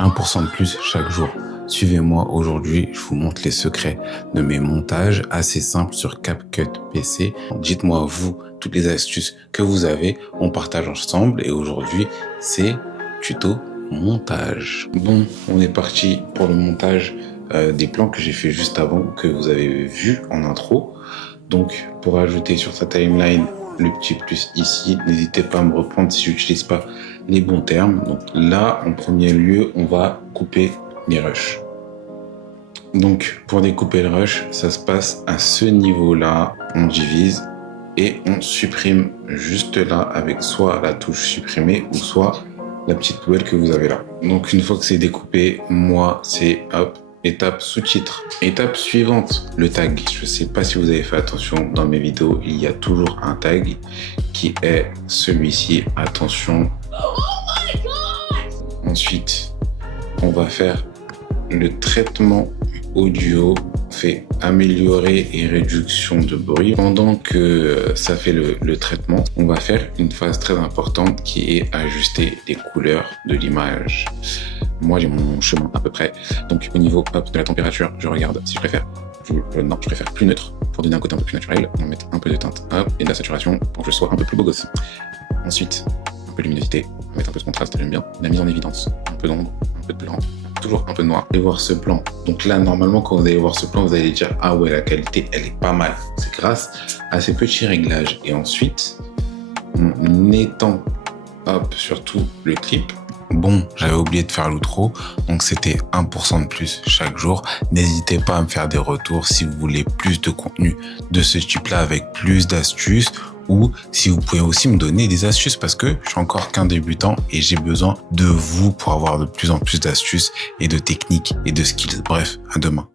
1% de plus chaque jour. Suivez-moi aujourd'hui, je vous montre les secrets de mes montages assez simples sur CapCut PC. Dites-moi vous toutes les astuces que vous avez, on partage ensemble et aujourd'hui c'est tuto montage. Bon, on est parti pour le montage des plans que j'ai fait juste avant, que vous avez vu en intro. Donc pour ajouter sur sa timeline le petit plus ici, n'hésitez pas à me reprendre si j'utilise pas les bons termes. Donc là, en premier lieu, on va couper les rushs. Donc pour découper le rush, ça se passe à ce niveau-là. On divise et on supprime juste là avec soit la touche supprimer ou soit la petite poubelle que vous avez là. Donc une fois que c'est découpé, moi c'est hop, étape sous-titre. Étape suivante, le tag. Je ne sais pas si vous avez fait attention, dans mes vidéos, il y a toujours un tag qui est celui-ci. Attention. Ensuite, on va faire le traitement audio, fait améliorer et réduction de bruit. Pendant que ça fait le traitement, on va faire une phase très importante qui est ajuster les couleurs de l'image. Moi, j'ai mon chemin à peu près. Donc, au niveau hop, de la température, je regarde si je préfère. Non, je préfère plus neutre pour donner un côté un peu plus naturel. On va mettre un peu de teinte hop, et de la saturation pour que je sois un peu plus beau gosse. Ensuite, un peu de luminosité, on va mettre un peu de contraste, j'aime bien. La mise en évidence, un peu d'ombre, un peu de blanc, toujours un peu de noir. Et voir ce plan. Donc là, normalement, quand vous allez voir ce plan, vous allez dire ah ouais, la qualité, elle est pas mal. C'est grâce à ces petits réglages. Et ensuite, on étend hop, surtout le clip. Bon, j'avais oublié de faire l'outro, donc c'était 1% de plus chaque jour. N'hésitez pas à me faire des retours si vous voulez plus de contenu de ce type-là avec plus d'astuces ou si vous pouvez aussi me donner des astuces parce que je suis encore qu'un débutant et j'ai besoin de vous pour avoir de plus en plus d'astuces et de techniques et de skills. Bref, à demain.